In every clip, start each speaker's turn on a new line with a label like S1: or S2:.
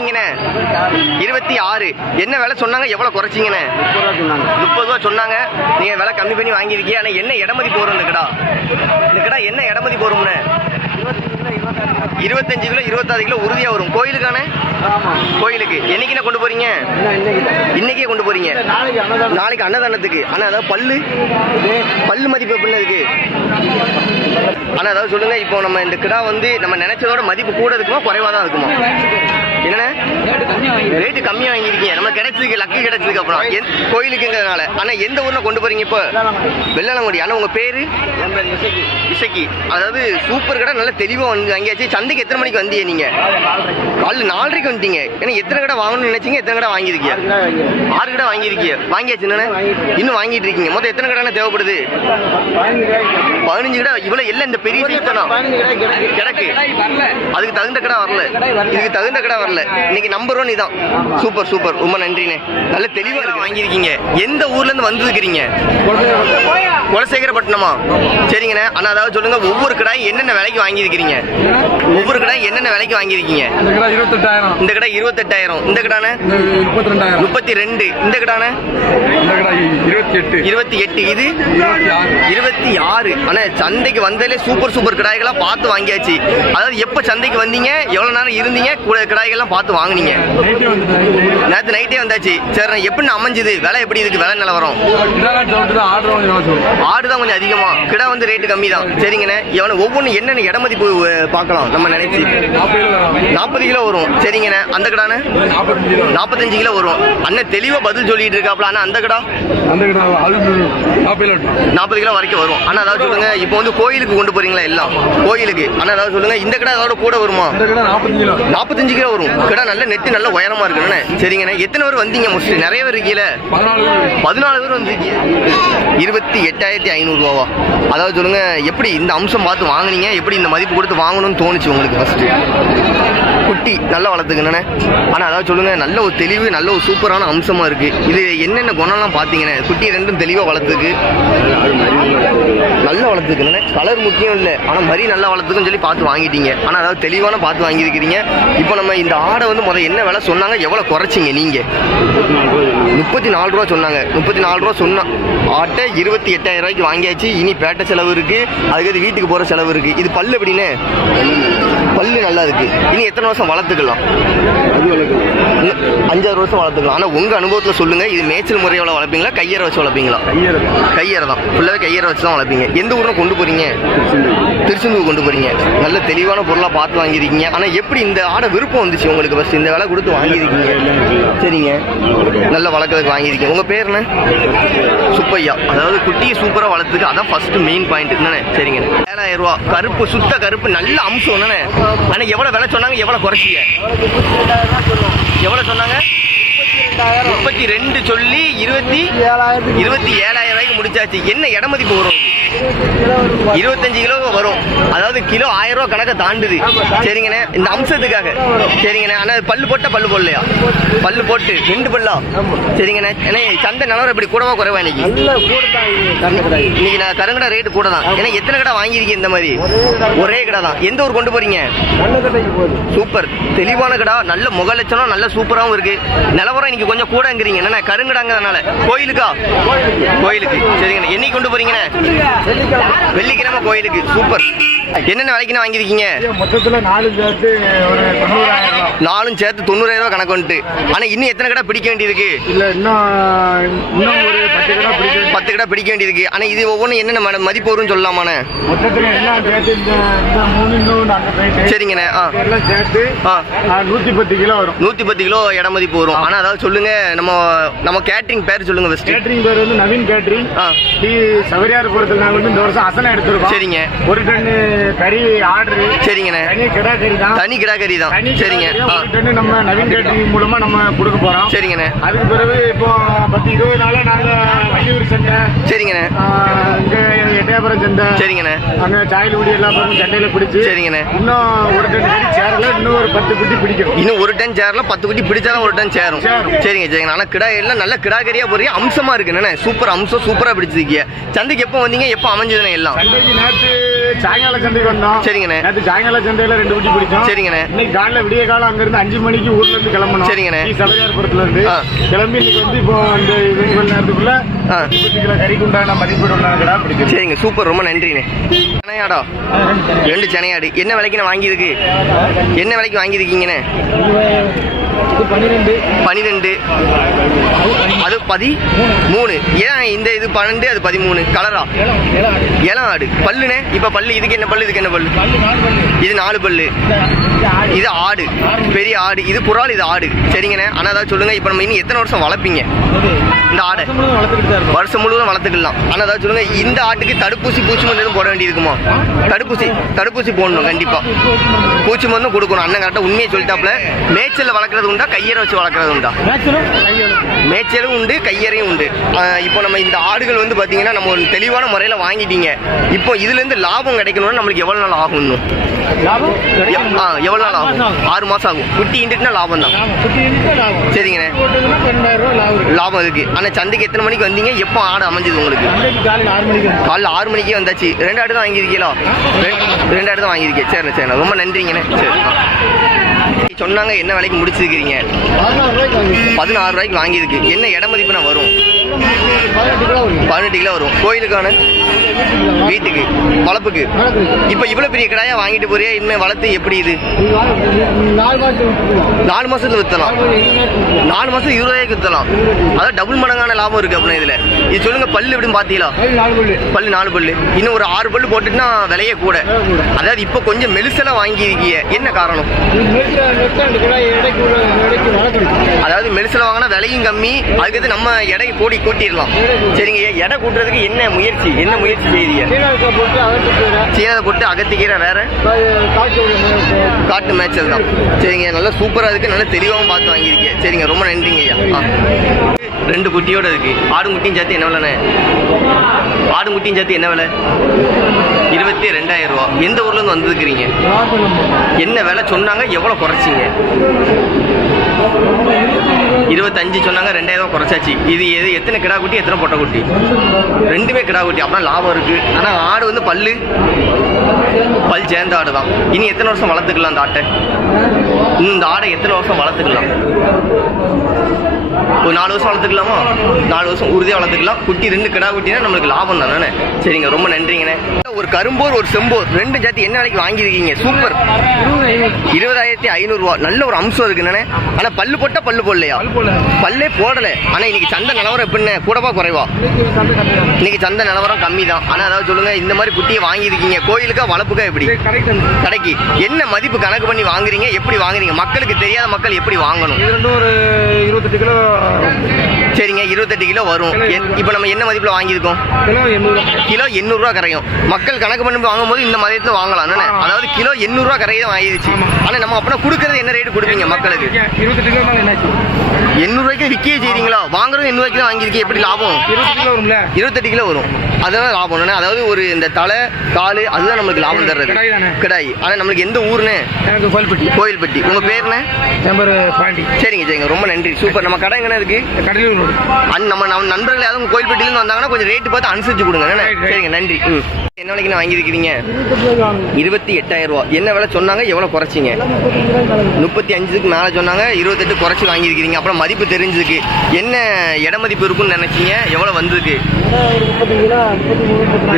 S1: இருக்கீங்கண்ணே? இருபத்தி ஆறு. என்ன விலை சொன்னாங்க? எவ்வளோ குறைச்சிங்கண்ணே? முப்பது ரூபா சொன்னாங்க. நீங்கள் விலை கம்மி பண்ணி வாங்கியிருக்கீங்க. ஆனால் என்ன இடமதி போகிறோம் இந்த கடா? இந்த கடா என்ன இடமதி போகிறோம்ண்ணே இருபத்தஞ்சு கிலோ இருபத்தாறு கிலோ உறுதியாக வரும். கோயிலுக்கானே? கோயிலுக்கு. என்னைக்குண்ணே கொண்டு போறீங்க? இன்னைக்கே கொண்டு போறீங்க. நாளைக்கு அன்னதானத்துக்கு. ஆனால் அதாவது பல்லு? பல்லு மதிப்பு எப்படின்னு இருக்கு? ஆனால் அதாவது சொல்லுங்க. இப்போ நம்ம இந்த கிடா வந்து நம்ம நினைச்சதோட மதிப்பு கூட இருக்குமா? குறைவாக தான் இருக்குமா? என்னண்ணே? ரேட்டு கம்மியாக வாங்கியிருக்கீங்க. நம்ம கிடைச்சதுக்கு லக்கு கிடைச்சதுக்கு அப்புறம். கோயிலுக்குங்கிறதுனால. ஆனால் எந்த ஊரில் கொண்டு போறீங்க இப்போ? வெள்ளாளங்குடி ஆனால் உங்கள் பேர்? இசக்கி அதாவது சூப்பர் கடை நல்லா தெளிவாக வந்து வாங்கியாச்சு. சந்தைக்கு எத்தனை மணிக்கு வந்தீங்க நீங்கள் காலைல நாலரைக்கு. வந்துட்டீங்க. ஏன்னா எத்தனை கடை வாங்கணும்னு நினைச்சீங்க எத்தனை கடை வாங்கியிருக்கீங்க? ஆறு கடை வாங்கியிருக்கீங்க. வாங்கியாச்சு என்னண்ணே? இன்னும் வாங்கிட்டு இருக்கீங்க. மொத்தம் எத்தனை கடை தேவைப்படுது? பதினஞ்சு கடை இவ்வளோ எல்லாம் இந்த பெரிய சைஸ் தானா? கிடக்கு. அதுக்கு தகுந்த கடை வரல. இதுக்கு தகுந்த கடை வரல. இன்னைக்கு நம்பர் ஒன் இதான். சூப்பர் சூப்பர் ரொம்ப நன்றிண்ணே. நல்ல தெளிவாக இருக்கு. வாங்கியிருக்கீங்க. எந்த ஊர்ல இருந்து வந்துருக்கிறீங்க? குலசேகரப்பட்டினமா? சரிங்கண்ணே. ஆனால் அதாவது சொல்லுங்க ஒவ்வொரு கடாயும் என்னென்ன விலைக்கு வாங்கியிருக்கிறீங்க? ஒவ்வொரு கடாயும் என்னென்ன விலைக்கு வாங்கியிருக்கீங்க?
S2: இந்த கடை இருபத்தெட்டாயிரம்.
S1: இந்த கடை இருபத்தெட்டாயிரம். இந்த கடானே
S2: முப்பத்தி
S1: ரெண்டு இந்த கடானே
S2: இந்த கடை இருபத்தி எட்டு.
S1: இருபத்தி எட்டு. இது?
S2: இருபத்தி
S1: இருபத்தி ஆறு ஆனா சந்தைக்கு வந்தாலே சூப்பர் சூப்பர் கிடாய்களா பார்த்து வாங்கியாச்சு. அதாவது எப்ப சந்தைக்கு வந்தீங்க? எவ்வளவு நேரம் இருந்தீங்க? கூட கிடாய்கள்லாம் பார்த்து வாங்குனீங்க. நேற்று நைட்டே வந்தாச்சு. சரி எப்படி அமைஞ்சுது? விலை எப்படி இதுக்கு விலை நிலவரம் ஆடு தான் கொஞ்சம் அதிகமா. கிடா வந்து ரேட்டு கம்மி தான் சரிங்கண்ணே. எவன ஒவ்வொன்றும் என்னென்ன இடமதிப்பு பார்க்கலாம். நம்ம நினைச்சு.
S2: நாற்பது கிலோ வரும்.
S1: சரிங்கண்ணே. அந்த கடானே
S2: நாற்பத்தஞ்சு கிலோ
S1: வரும். அண்ணன் தெளிவா பதில் சொல்லிட்டு இருக்காப்ல ஆனா அந்த கடா?
S2: அந்த கடை நாற்பது கிலோ
S1: வரைக்கும் வரும். ஆனா அதாவது சொல்லுங்க இப்போ வந்து கோயிலுக்கு கொண்டு போறீங்களா எல்லாம்? கோயிலுக்கு. ஆனா அதாவது சொல்லுங்க இந்த கடை அதோட கூட வருமா?
S2: நாற்பத்தஞ்சு கிலோ
S1: வரும். கடை நல்ல நெட்டு நல்ல உயரமா இருக்குண்ணே சரிங்கண்ணே. எத்தனை பேர் வந்தீங்க மோஸ்ட்லி நிறைய பேர் இருக்கீல.
S2: பதினாலு
S1: பேர் வந்திருக்கீங்க இருபத்தி எட்டாயிரத்தி ஐநூறுரூவாவா அதாவது சொல்லுங்க எப்படி இந்த அம்சம் பார்த்து வாங்குனீங்க? எப்படி இந்த மதிப்பு கொடுத்து வாங்கணும்னு தோணுச்சு உங்களுக்கு ஃபர்ஸ்ட் குட்டி நல்லா வளர்த்துக்கண்ணே ஆனால் அதாவது சொல்லுங்கள் நல்ல ஒரு தெளிவு நல்ல ஒரு சூப்பரான அம்சமாக இருக்குது இது என்னென்ன குணம்லாம் பார்த்தீங்கண்ணே? குட்டி ரெண்டும் தெளிவாக வளர்த்துக்கு. நல்லா வளர்த்துக்கண்ணே கலர் முக்கியம் இல்லை. ஆனால் மரி நல்லா வளர்த்துக்குன்னு சொல்லி பார்த்து வாங்கிட்டீங்க. ஆனால் அதாவது தெளிவான பார்த்து வாங்கியிருக்கிறீங்க. இப்போ நம்ம இந்த ஆடை வந்து முதல்ல என்ன விலை சொன்னாங்க? எவ்வளோ குறைச்சிங்க நீங்கள் முப்பத்தி நாலு ரூபா சொன்னாங்க. முப்பத்தி நாலு ரூபா சொன்னா. ஆட்டை இருபத்தி எட்டாயிரம் ரூபாய்க்கு வாங்கியாச்சு. இனி பேட்டை செலவு இருக்குது அதுக்கு வீட்டுக்கு போகிற செலவு இருக்குது இது பல்லு எப்படின்னு பல்லு நல்லா இருக்கு இனி எத்தனை வருஷம் வளர்த்துக்கலாம்? அது வளர்க்கலாம். அஞ்சாறு வருஷம் வளர்த்துக்கலாம். ஆனா உங்க அனுபவத்துல சொல்லுங்க இது மேய்ச்சல் முறையோட வளர்ப்பீங்களா? கையற வச்சு வளர்ப்பீங்களா? கையற தான். ஃபுல்லாவே கையற வச்சு தான் வளர்ப்பீங்க. எந்த ஊர்ல கொண்டு போறீங்க? திருச்செந்தூர். கொண்டு போறீங்க. நல்ல தெளிவான பொருளா பார்த்து வாங்கியிருக்கீங்க. ஆனா எப்படி இந்த ஆடை விருப்பம் வந்துச்சு உங்களுக்கு ஃபர்ஸ்ட் இந்த விலை கொடுத்து வாங்கியிருக்கீங்க. சரிங்க. நல்ல வளர்க்கறதுக்கு வாங்கியிருக்கீங்க. உங்க பேர் என்ன? சுப்பையா. அதாவது குட்டியை சூப்பரா வளர்த்துக்கு அதான் ஃபர்ஸ்ட் மெயின் பாயிண்ட் என்னண்ணே? சரிங்க ஏழாயிரம் ரூபா கருப்பு சுத்த கருப்பு நல்ல அம்சம் என்னண்ணே? ஆனா எவ்வளவு விலை சொன்னாங்க எவ்வளவு குறைச்சிங்க? எவ்வளவு சொன்னாங்க? முப்பத்தி ரெண்டு சொல்லி இருபத்தி இருபத்தி ஏழாயிரம் ரூபாய்க்கு முடிச்சாச்சு. என்ன இடமதிப்பு வரும்? இருபத்தஞ்சு கிலோ வரும். அதாவது கிலோ ஆயிரம் ரூபா கணக்கை தாண்டுது. சரிங்கண்ணே? இந்த அம்சத்துக்காக. சரிங்கண்ணே? ஆனா பல்லு போட்டா பல்லு போடலையா? பல்லு போட்டு ரெண்டு பல்லா? சரிங்கண்ணே. ஏன்னா சந்தை நிலவரம் இப்படி கூடவா குறைவா இன்னைக்கு? இன்னைக்கு நான் கருங்கடை ரேட்டு கூட தான் ஏன்னா எத்தனை கடை வாங்கியிருக்கீங்க இந்த மாதிரி? ஒரே கடை தான். எந்த ஊர் கொண்டு போறீங்க? சூப்பர். தெளிவான கடா நல்ல முகலட்சணம் நல்ல சூப்பராகவும் இருக்கு. நிலவரம் இன்னைக்கு கொஞ்சம் கூடங்கிறீங்க. என்னன்னா கருங்கடாங்கிறதுனால. கோயிலுக்கா? கோயிலுக்கு. சரிங்கண்ணே. என்னைக்கு கொண்டு போறீங்கண்ணே? வெள்ளிக்கிழமை. கோயிலுக்கு. சூப்பர். என்னென்ன விலைக்குன்னு வாங்கியிருக்கீங்க?
S2: மொத்தத்துல நாலு சேர்த்து ஒரு தொண்ணூறாயிரம்
S1: நாலும் சேர்த்து தொண்ணூறாயிரம் ரூபாய் கணக்கு வந்துட்டு. ஆனா இன்னும் எத்தனை கடை பிடிக்க வேண்டியிருக்கு?
S2: இல்ல இன்னும் இன்னும் ஒரு பத்து கடை பிடிக்கும்
S1: பத்து கடை பிடிக்க வேண்டியிருக்கு. ஆனா இது ஒவ்வொன்றும் என்னென்ன ம- மதிப்பு வரும்னு சொல்லலாமாண்ணே?
S2: மொத்தத்துல எல்லாம் சேர்த்து இந்த மூணு இன்னும்
S1: சரிங்கண்ணே. ஆ.
S2: எல்லாம் சேர்த்து
S1: ஆ.
S2: நூத்தி பத்து கிலோ வரும்.
S1: நூத்தி பத்து கிலோ இட மதிப்பு வரும். ஆனா அதாவது சொல்லுங்க நம்ம நம்ம கேட்டரிங் பேர் சொல்லுங்க ஃபர்ஸ்ட்
S2: கேட்டரிங் பேர் வந்து நவீன் கேட்டரிங்
S1: ஆ.
S2: டி. சவரியார்புரத்தில் நாங்கள் வந்து இந்த வருஷம் அசனம் எடுத்திருக்கோம்.
S1: சரிங்க.
S2: ஒரு டன்னு கறி ஆர்டர்
S1: சரிங்கண்ணே.
S2: தனி கிடா கறி தான்.
S1: தனி கிடா கறி தான் சரிங்க.
S2: கிடா ஒரு டன்னு நம்ம நவீன் கேட்டரிங் மூலமா நம்ம கொடுக்க போறோம்.
S1: சரிங்கண்ணே.
S2: அதுக்கு பிறகு இப்போ பத்து இருபது நாளா நாங்க வள்ளியூர் சந்தை
S1: சரிங்கண்ணே.
S2: இங்க எட்டயபுரம் சந்தை
S1: சரிங்கண்ணே.
S2: அங்க சாயல்குடி எல்லா பக்கம் சண்டையில பிடிச்சு
S1: சரிங்கண்ணே.
S2: இன்னும் ஒரு டன் கறி சேரல இன்னும் ஒரு பத்து குட்டி பிடிக்கும்.
S1: இன்னும் ஒரு டன் சேரல பத்து குட்டி பிடிச்சாலும் ஒரு டன் சேரும். சரிங்க சரிங்க. ஆனா கிடா எல்லாம் நல்ல கிடா கறியா போறீங்க அம்சமா இருக்கு என்ன சூப்பர் அம்சம் சூப்பரா பிடிச்சிருக்கீங்க. சந்தைக்கு எப்போ வந்தீங்க? எப்போ அமைஞ்சதுண்ணே எல்லாம்?
S2: நேத்து சாயங்கால சந்தைக்கு வந்தோம்.
S1: சரிங்கண்ணே.
S2: நேத்து சாயங்கால சந்தையில ரெண்டு குட்டி பிடிச்சோம்.
S1: சரிங்கண்ணே.
S2: இன்னைக்கு காலைல விடிய காலம் அங்க இருந்து அஞ்சு மணிக்கு ஊர்ல இருந்து கிளம்பணும்.
S1: சரிங்கண்ணே.
S2: சபையார்புரத்துல இருந்து. கிளம்பி இன்னைக்கு வந்து இப்போ அந்த கொஞ்ச நேரத்துக்குள்ள கிலோ கறிக்கு உண்டான மதிப்பீடு உண்டான கடா
S1: சரிங்க சூப்பர். ரொம்ப நன்றிண்ணே. சென்னையாடா? ரெண்டு சென்னையாடு. என்ன விலைக்கு நான் வாங்கியிருக்கு? என்ன விலைக்கு வாங்கியிருக்கீங்கண்ணே? பனிரெண்டு. அது பதி மூணு. ஏன் இந்த இது பன்னெண்டு அது பதிமூணு? கலரா? இளம் ஆடு. பல்லுண்ணே இப்போ பல்லு இதுக்கு என்ன பல்லு இதுக்கு என்ன பல்லு? இது நாலு பல்லு. இது ஆடு. பெரிய ஆடு. இது குறால் இது ஆடு. சரிங்கண்ணே. ஆனால் அதாவது சொல்லுங்க இப்போ நம்ம இன்னும் எத்தனை வருஷம் வளர்ப்பீங்க? இந்த ஆடை. வருஷம் முழுவதும் வளர்த்துக்கலாம். ஆனால் அதாவது சொல்லுங்க இந்த ஆட்டுக்கு தடுப்பூசி பூச்சி மருந்து போட வேண்டியிருக்குமா? தடுப்பூசி தடுப்பூசி போடணும் கண்டிப்பா. பூச்சி மருந்தும் கொடுக்கணும். அண்ணன் கரெக்டாக உண்மையை சொல்லிட்டாப்புல. மேய்ச்சல் வளர்க்குறது உண்டா கையறை வச்சு வளர்க்குறது உண்டா? மேய்ச்சலும் உண்டு கையறையும் உண்டு. இப்போ நம்ம இந்த ஆடுகள் வந்து பார்த்தீங்கன்னா நம்ம ஒரு தெளிவான முறையில் வாங்கிட்டீங்க. இப்போ இதுலேருந்து லாபம் கிடைக்கணும்னா நம்மளுக்கு எவ்வளோ நாள் ஆகும் இன்னும்? எவ்வளோ நாள் ஆகும்? ஆறு மாதம் ஆகும். குட்டி இண்டுட்டுனா லாபம் தான். சரிங்கண்ணே. லாபம் இருக்கு. ஆனால் சந்தைக்கு எத்தனை மணிக்கு வந்தீங்க? எப்போ ஆடு அமைஞ்சது உங்களுக்கு? காலைல ஆறு மணிக்கே வந்தாச்சு. ரெண்டு ஆடு தான் வாங்கியிருக்கீங்களா? ரெண்டு- ஆடு தான் வாங்கியிருக்கேன் சரிண்ணே சரிண்ணே. ரொம்ப நன்றிங்கண்ணே. சரி. சொன்னாங்க என்ன விலைக்கு முடிச்சிருக்கிறீங்க? பதினாறு ரூபாய்க்கு வாங்கியிருக்கு. என்ன இட மதிப்புனா வரும்? பதினெட்டு கிலோ வரும். கோயிலுக்கான வீட்டுக்கு வளர்ப்புக்கு. இப்போ இவ்வளோ பெரிய கடாயா வாங்கிட்டு போறியா? இன்னும் வளர்த்து எப்படி இது? நாலு மாசத்துல வித்தலாம். நாலு மாசம் இருபதாயிரம் வித்தலாம். அதான் டபுள் மடங்கான லாபம் இருக்கு அப்படின்னா இதுல. இது சொல்லுங்க பல்லு எப்படின்னு பாத்தீங்களா? பல்லு நாலு பல்லு. இன்னும் ஒரு ஆறு பல்லு போட்டுட்டுனா விலையே கூட. அதாவது இப்போ கொஞ்சம் மெலிசெல்லாம் வாங்கியிருக்கீங்க என்ன காரணம்? அதாவது மெடிசன் வாங்கினா விலையும் கம்மி அதுக்கு நம்ம எடை கூடி கூட்டிடலாம். சரிங்க எடை கூட்டுறதுக்கு என்ன முயற்சி? என்ன முயற்சி செய்றீங்க சீனதை போட்டு அகத்திக்கீரை வேற? காட்டு மேய்ச்சல் தான். சரிங்க நல்லா சூப்பராக இருக்கு. நல்லா தெளிவாகவும் பார்த்து வாங்கியிருக்கீங்க. சரிங்க ரொம்ப நன்றிங்க ஐயா. ரெண்டு குட்டியோட இருக்கு. ஆடும் குட்டியும் சேர்த்து என்ன விலைண்ணே? ஆடும் குட்டியும் சேர்த்து என்ன விலை? இருபத்தி ரெண்டாயிரம் ரூபா. எந்த ஊர்ல இருந்து வந்திருக்கிறீங்க? என்ன விலை சொன்னாங்க? எவ்வளோ குறைச்சிங்க? இருபத்தஞ்சு சொன்னாங்க ரெண்டாயிரம் ரூபா குறைச்சாச்சு. இது எது எத்தனை கிடா குட்டி எத்தனை பொட்டை குட்டி? ரெண்டுமே கிடா குட்டி. அப்படின்னா லாபம் இருக்கு. ஆனால் ஆடு வந்து பல்லு. பல் சேர்ந்த ஆடு தான். இனி எத்தனை வருஷம் வளர்த்துக்கலாம் அந்த ஆட்டை? இந்த ஆடை எத்தனை வருஷம் வளர்த்துக்கலாம்? ஒரு நாலு வருஷம் வளர்த்துக்கலாமா? நாலு வருஷம் உறுதியாக வளர்த்துக்கலாம். குட்டி ரெண்டு கிடா குட்டினா நம்மளுக்கு லாபம் தானே சரிங்க ரொம்ப நன்றிங்கண்ணே. ஒரு கரும்போர் ஒரு செம்போர் ரெண்டு ஜாத்தி என்ன விலைக்கு வாங்கியிருக்கீங்க? சூப்பர். இருபதாயிரத்தி ஐநூறுரூவா நல்ல ஒரு அம்சம் இருக்குண்ணே. ஆனால் பல்லு போட்டால் பல்லு போடலையா? பல்லே போடலை. ஆனால் இன்னைக்கு சந்தை நிலவரம் எப்படின்னு கூடவா குறைவா? இன்னைக்கு சந்தை நிலவரம் கம்மி தான் ஆனால் அதாவது சொல்லுங்க இந்த மாதிரி குட்டியை வாங்கியிருக்கீங்க. கோயிலுக்கா வளர்ப்புக்கா எப்படி? கடைக்கு என்ன மதிப்பு கணக்கு பண்ணி வாங்குறீங்க? எப்படி வாங்குறீங்க? மக்களுக்கு தெரியாத மக்கள் எப்படி வாங்கணும்?
S2: இது ரெண்டும் ஒரு இருபத்தெட்டு கிலோ world
S1: சரிங்க இருபத்தெட்டு கிலோ வரும். இப்போ நம்ம என்ன மதிப்பில் வாங்கியிருக்கோம்?
S2: கிலோ எண்ணூறு.
S1: கிலோ எண்ணூறுரூவா கரையும். மக்கள் கணக்கு பண்ணி வாங்கும்போது இந்த மதியத்தில் வாங்கலாம். என்னண்ணே? அதாவது கிலோ எண்ணூறுரூவா கரையும் வாங்கிடுச்சு ஆனால் நம்ம அப்படின்னா கொடுக்கறது என்ன ரேட்டு கொடுப்பீங்க மக்களுக்கு? எண்ணூறுரூவாய்க்கு விற்கவே செய்றீங்களா? வாங்குறது எண்ணூறுவாய்க்கு தான் வாங்கியிருக்கீங்க. எப்படி லாபம்? இருபத்தெட்டு கிலோ வரும். அதுதான் லாபம்? அதாவது ஒரு இந்த தலை கால் அதுதான் நம்மளுக்கு லாபம் தர்றது.
S2: கிடாய் தானே?
S1: ஆனால் நம்மளுக்கு எந்த ஊர்னு
S2: எனக்கு கோல்பட்டி
S1: கோயில்பட்டி. உங்கள் பேருண்ணே
S2: என் பேர் பாண்டி.
S1: சரிங்க சரிங்க. ரொம்ப நன்றி. சூப்பர். நம்ம கடை எங்கண்ணே இருக்கு?
S2: கடலூர். ரோடு
S1: நம்ம நம்ம நண்பர்கள் யாரும் கோயில்பட்டியிலேருந்து வந்தாங்கன்னா கொஞ்சம் ரேட்டு பார்த்து அனுசரிச்சு கொடுங்க. சரிங்க நன்றி. ம். என்ன விலைக்கு வாங்கியிருக்கிறீங்க? இருபத்தி எட்டாயிரம் ரூபா. என்ன விலை சொன்னாங்க? எவ்வளோ குறைச்சிங்க? முப்பத்தி அஞ்சுக்கு மேலே சொன்னாங்க. இருபத்தெட்டு குறைச்சி வாங்கியிருக்கிறீங்க. அப்புறம் மதிப்பு தெரிஞ்சதுக்கு என்ன இட மதிப்பு இருக்குன்னு நினைச்சீங்க? எவ்வளோ வந்ததுக்கு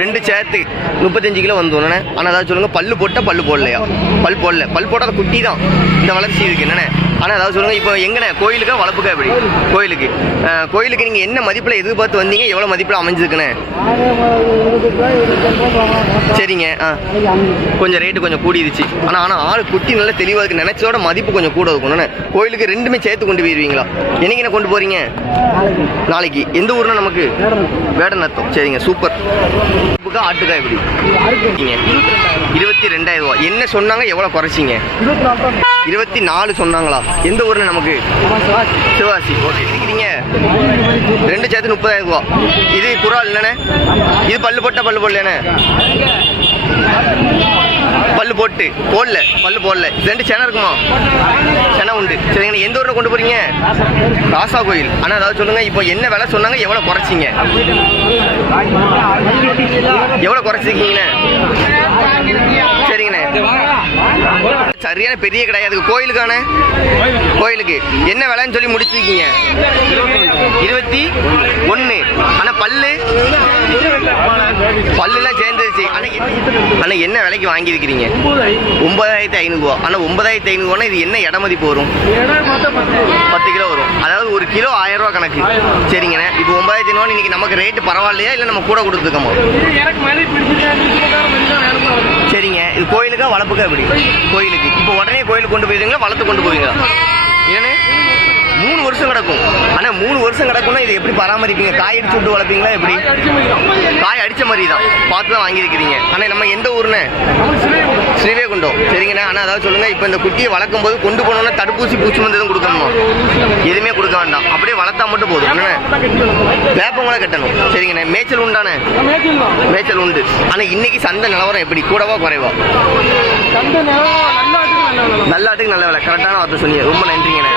S1: ரெண்டு சேர்த்து. முப்பத்தஞ்சு கிலோ வந்தோன்னே ஆனால் அதாவது சொல்லுங்க பல்லு போட்டால் பல்லு போடலையா? பல் போடல. பல் போட்டால் குட்டி தான். இந்த வளர்ச்சி இருக்கு. என்னண்ணே ஆனால் அதாவது சொல்லுங்க இப்போ எங்கண்ணே? கோயிலுக்கா வளர்ப்புக்கா எப்படி? கோயிலுக்கு. கோயிலுக்கு நீங்கள் என்ன மதிப்பில் எதிர்பார்த்து வந்தீங்க? எவ்வளோ மதிப்பில் அமைஞ்சிருக்குண்ணே சரிங்க. ஆ. கொஞ்சம் ரேட்டு கொஞ்சம் கூடிடுச்சு ஆனால் ஆனால் ஆள் குட்டி நல்லா தெளிவாக இருக்கு. நினைச்சோட மதிப்பு கொஞ்சம் கூட இருக்கும். என்னண்ணே? கோயிலுக்கு ரெண்டுமே சேர்த்து கொண்டு போயிருவீங்களா? என்னைக்கு என்ன கொண்டு போறீங்க? நாளைக்கு. எந்த ஊர்னா நமக்கு? வேடநத்தம். சரிங்க சூப்பர். புக்கா ஆட்டுக்கா எப்படி? இருபத்தி ரெண்டாயிரம் ரூபா என்ன சொன்னாங்க? எவ்வளோ குறைச்சிங்க? இருபத்தி நாலு சொன்னாங்களா? எந்த ஊர்ல நமக்கு? சிவாசி. ஓகே இருக்கிறீங்க ரெண்டு சேர்த்து முப்பதாயிரம் ரூபா இது குரால் என்னண்ணே இது பல்லு போட்டா பல்லு போடலண்ணே போட்டு போடல பல்லு போடல. ரெண்டு செனை இருக்குமா? செனை உண்டு. சரிங்கண்ணா எந்த ஊரில் கொண்டு போறீங்க? ராசா கோயில். ஆனால் அதாவது சொல்லுங்க. இப்போ என்ன விலை சொன்னாங்க? எவ்வளோ குறைச்சிங்க? எவ்வளோ குறைச்சிருக்கீங்கண்ணே? சரிங்கண்ணே. சரியான பெரிய கிடையாது கோயிலுக்கான கோயிலுக்கு. என்ன விலைன்னு சொல்லி முடிச்சிருக்கீங்க? இருபத்தி ஒன்று ஆனால் பல்லு? பல்லுலாம் சேர்ந்துருச்சு. ஆனால் ஆனால் என்ன விலைக்கு வாங்கியிருக்கிறீங்க? ஒன்பதாயிரத்தி ஐநூறுரூவா ஆனால் ஒன்பதாயிரத்தி ஐநூறுவானா இது என்ன இட மதிப்பு வரும்? பத்து கிலோ வரும். அதாவது ஒரு கிலோ ஆயிரம் ரூபா கணக்கு. சரிங்கண்ணே. இப்போ ஒன்பதாயிரத்தி ஐநூறு இன்னைக்கு நமக்கு ரேட்டு பரவாயில்லையா? இல்லை நம்ம கூட கொடுத்துருக்கோமா? சரிங்க. இது கோயிலுக்கா வளர்ப்புக்கா எப்படி? கோயிலுக்கு. இப்போ உடனே கோயிலுக்கு கொண்டு போயிருங்களா வளர்த்து கொண்டு போவீங்களா? ஏன்னு மூணு வருஷம் கிடக்கும். ஆனால் மூணு வருஷம் கிடக்கும்னா இதை எப்படி பராமரிப்பீங்க? காய் அடிச்சு விட்டு வளர்ப்பீங்களா எப்படி? காய் அடிச்ச மாதிரி தான். பார்த்து தான் வாங்கியிருக்கிறீங்க. ஆனால் நம்ம எந்த ஊர்னு ஸ்ரீவைகுண்டம் சரிங்கண்ணா. ஆனால் அதாவது சொல்லுங்க இப்போ இந்த குட்டியை வளர்க்கும் போது கொண்டு போனோம்னா தடுப்பூசி பூச்சி மருந்து எதுவும் கொடுக்கணுமா எதுவுமே கொடுக்க வேண்டாம். அப்படியே வளர்த்தா மட்டும் போதும். என்னண்ணே வேப்பங்களை கட்டணும். சரிங்கண்ணே. மேய்ச்சல் உண்டானே மேய்ச்சல் உண்டு. ஆனால் இன்னைக்கு சந்தை நிலவரம் எப்படி? கூடவா குறைவா? நல்லாட்டுக்கு நல்ல விலை. கரெக்டான வார்த்தை சொன்னீங்க. ரொம்ப நன்றிங்கண்ணே.